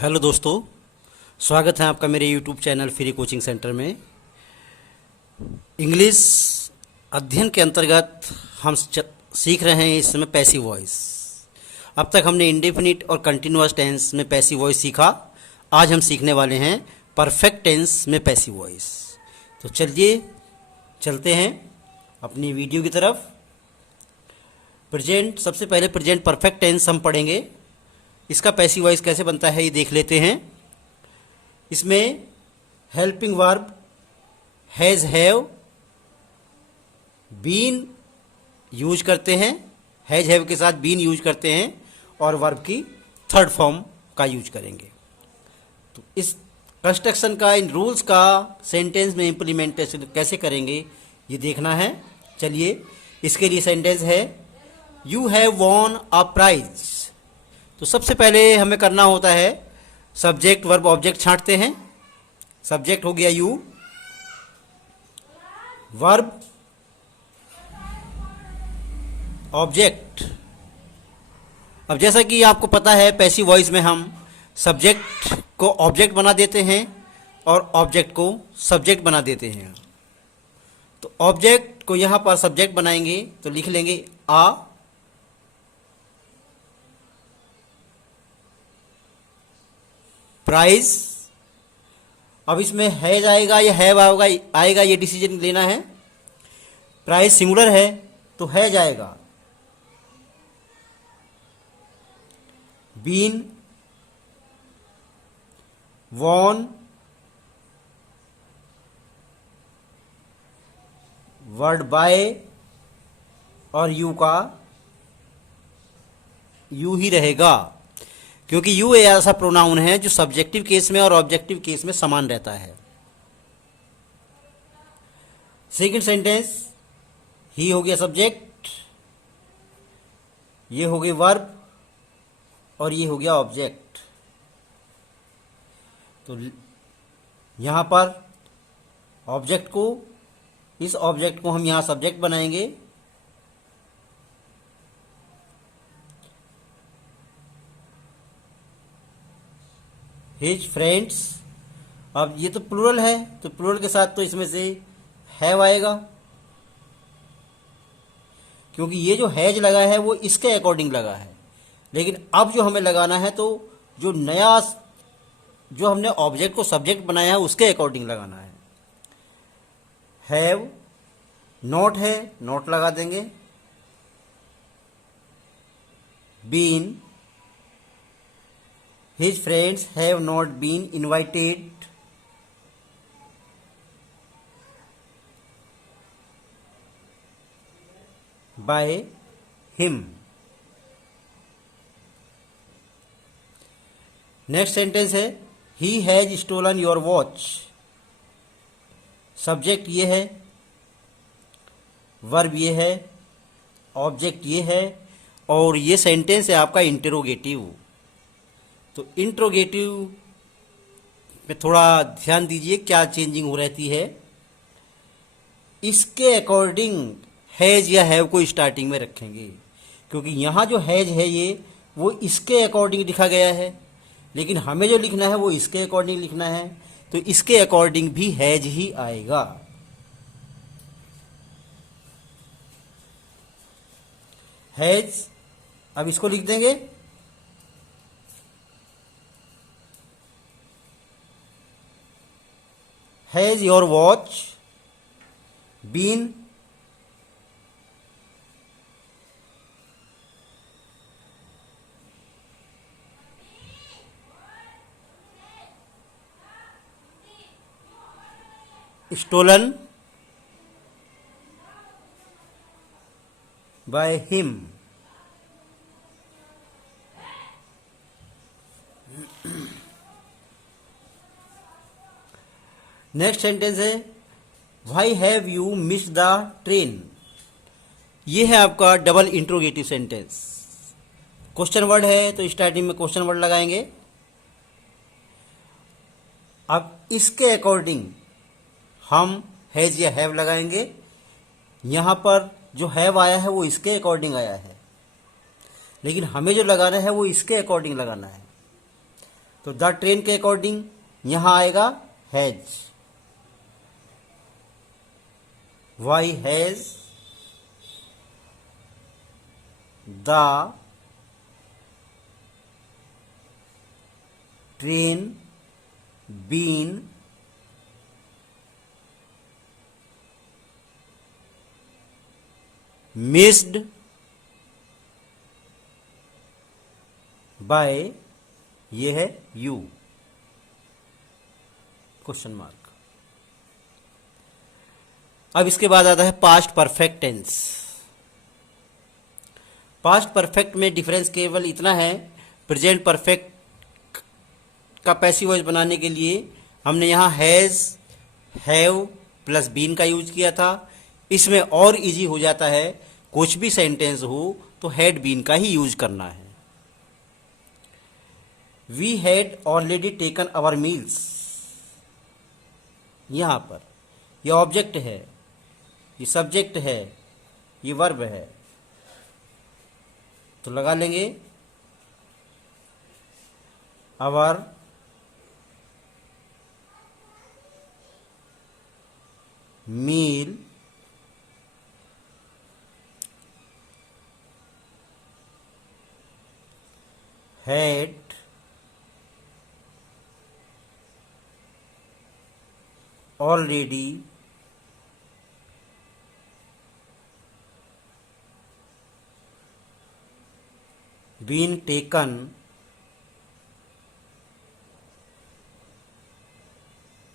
Hello दोस्तों, स्वागत है आपका मेरे YouTube channel free coaching centre में। इंग्लिश अध्ययन के अंतर्गत हम सीख रहे हैं इस समय पैसिव वॉइस। अब तक हमने इंडेफिनिट और कंटिन्यूअस टेंस में पैसिव वॉइस सीखा। आज हम सीखने वाले हैं परफेक्ट टेंस में पैसिव वॉइस। तो चलिए चलते हैं अपनी वीडियो की तरफ। प्रेजेंट, सबसे पहले प्रेजेंट परफेक्ट टेंस हम पढ़ेंगे। इसका पैसिव वॉइस कैसे बनता है ये देख लेते हैं। इसमें helping verb has, have, been use करते हैं। हैज़ हैव के साथ बीन यूज करते हैं और वर्ब की थर्ड फॉर्म का यूज करेंगे। तो इस कंस्ट्रक्शन का, इन रूल्स का सेंटेंस में इम्प्लीमेंटेशन कैसे करेंगे ये देखना है। चलिए, इसके लिए सेंटेंस है you have won a prize. तो सबसे पहले हमें करना होता है सब्जेक्ट वर्ब ऑब्जेक्ट छांटते हैं। सब्जेक्ट हो गया यू, वर्ब ऑब्जेक्ट। अब जैसा कि आपको पता है पैसिव वॉइस में हम सब्जेक्ट को ऑब्जेक्ट बना देते हैं और ऑब्जेक्ट को सब्जेक्ट बना देते हैं। तो ऑब्जेक्ट को यहां पर सब्जेक्ट बनाएंगे तो लिख लेंगे आ, प्राइज। अब इसमें हैज आएगा या हैव आएगा ये डिसीजन लेना है। प्राइज सिंगुलर है तो हैज आएगा। बीन, वॉन, वर्ड बाय और यू का यू ही रहेगा, क्योंकि यू ऐसा प्रोनाउन है जो सब्जेक्टिव केस में और ऑब्जेक्टिव केस में समान रहता है। सेकंड सेंटेंस, ही हो गया सब्जेक्ट, ये हो गई वर्ब और ये हो गया ऑब्जेक्ट। तो यहां पर ऑब्जेक्ट को, इस ऑब्जेक्ट को हम यहां सब्जेक्ट बनाएंगे। His friends. अब ये तो प्लूरल है तो प्लूरल के साथ तो इसमें से हैव आएगा, क्योंकि ये जो हैज लगा है वो इसके अकॉर्डिंग लगा है। लेकिन अब जो हमें लगाना है तो जो नया, जो हमने ऑब्जेक्ट को सब्जेक्ट बनाया है उसके अकॉर्डिंग लगाना है। हैव, नॉट है, नॉट लगा देंगे। Been, his friends have not been invited by him. Next sentence है he has stolen your watch। Subject ये है, वर्ब ये है, ऑब्जेक्ट ये है और ये सेंटेंस है आपका इंटेरोगेटिव। तो इंट्रोगेटिव पे थोड़ा ध्यान दीजिए क्या चेंजिंग हो रहती है। इसके अकॉर्डिंग हैज या हैव को स्टार्टिंग में रखेंगे, क्योंकि यहाँ जो हैज है ये वो इसके अकॉर्डिंग लिखा गया है, लेकिन हमें जो लिखना है वो इसके अकॉर्डिंग लिखना है। तो इसके अकॉर्डिंग भी हैज ही आएगा। हैज, अब इसको लिख देंगे Has your watch been stolen by him? Next sentence है why have you missed the train. ये है आपका double interrogative sentence. Question word है तो स्टार्टिंग में क्वेश्चन वर्ड लगाएंगे। अब इसके अकॉर्डिंग हम हैज या हैव लगाएंगे। यहां पर जो हैव आया है वो इसके अकॉर्डिंग आया है, लेकिन हमें जो लगाना है वो इसके अकॉर्डिंग लगाना है। तो द ट्रेन के अकॉर्डिंग यहां आएगा has. Why has the train been missed by, ये है यू, क्वेश्चन मार्क। अब इसके बाद आता है past perfect tense. Past perfect में डिफरेंस केवल इतना है, प्रेजेंट परफेक्ट का पैसिव वॉइस बनाने के लिए हमने यहां हैज, हैव प्लस बीन का यूज किया था। इसमें और इजी हो जाता है, कुछ भी सेंटेंस हो तो हैड बीन का ही यूज करना है। We had already taken our meals, यहां पर यह ऑब्जेक्ट है, ये सब्जेक्ट है, ये वर्ब है, तो लगा लेंगे अवर मील had already been taken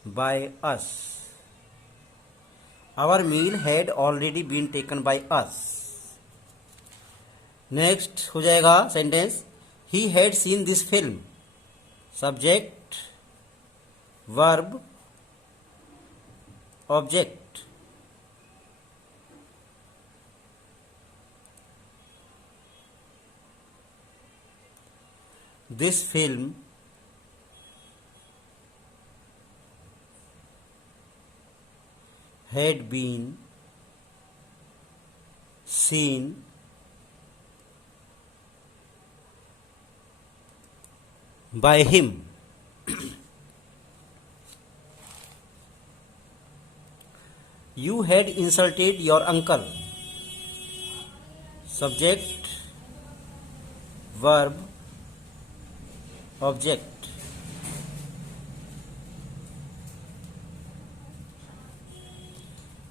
by us. Our meal had already been taken by us. Next हो जाएगा sentence, he had seen this film. Subject, verb, object. This film had been seen by him. You had insulted your uncle. Subject, verb, object.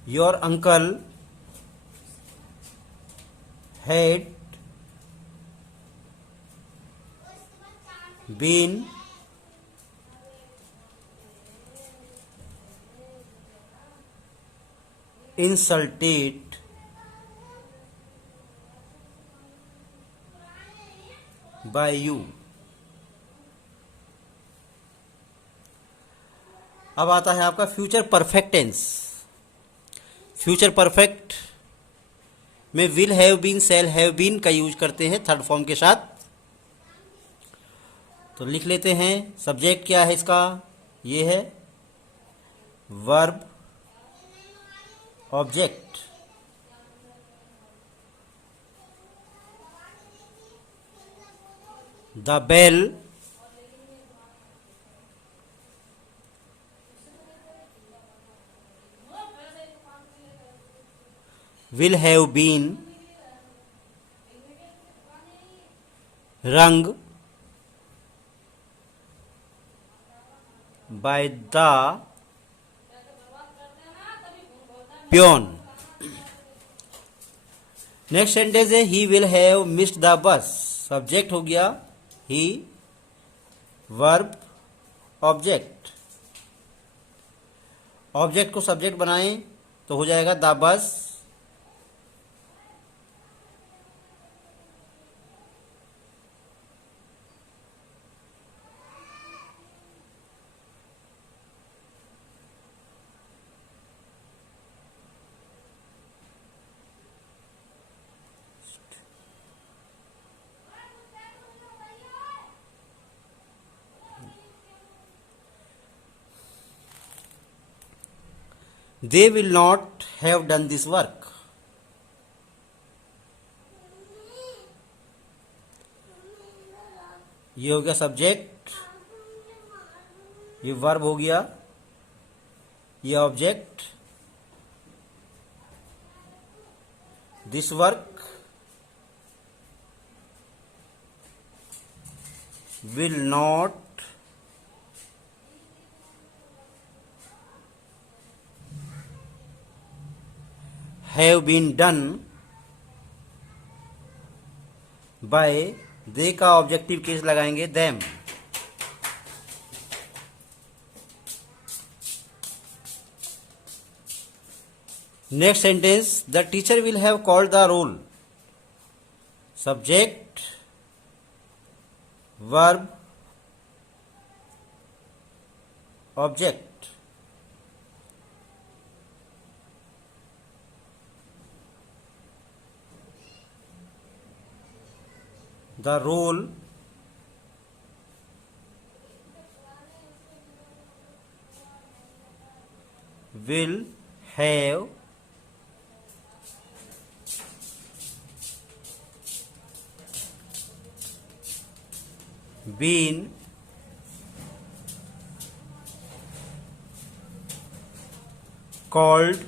Your uncle had been insulted by you. अब आता है आपका future perfect tense. Future perfect में will have been, shall have been का use करते हैं third form के साथ। तो लिख लेते हैं, सब्जेक्ट क्या है इसका, ये है verb, object. The bell will have been rung by the peon. Next sentence है he will have missed the bus. Subject हो गया he, वर्ब, ऑब्जेक्ट। ऑब्जेक्ट को सब्जेक्ट बनाएं तो हो जाएगा the bus. They will not have done this work. ये हो गया सब्जेक्ट, ये वर्ब हो गया, ये object, this work will not have been done by, they का ऑब्जेक्टिव केस लगाएंगे them. Next sentence, the teacher will have called the roll, subject, verb, object. The roll will have been called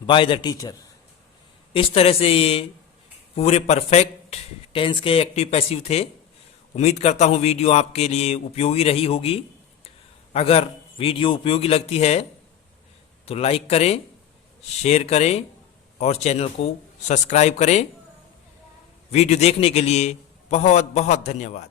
by the teacher. इस तरह से ये पूरे perfect tense के active passive थे. उम्मीद करता हूँ वीडियो आपके लिए उपयोगी रही होगी. अगर वीडियो उपयोगी लगती है तो लाइक करें, शेयर करें और चैनल को सब्सक्राइब करें. वीडियो देखने के लिए बहुत बहुत धन्यवाद.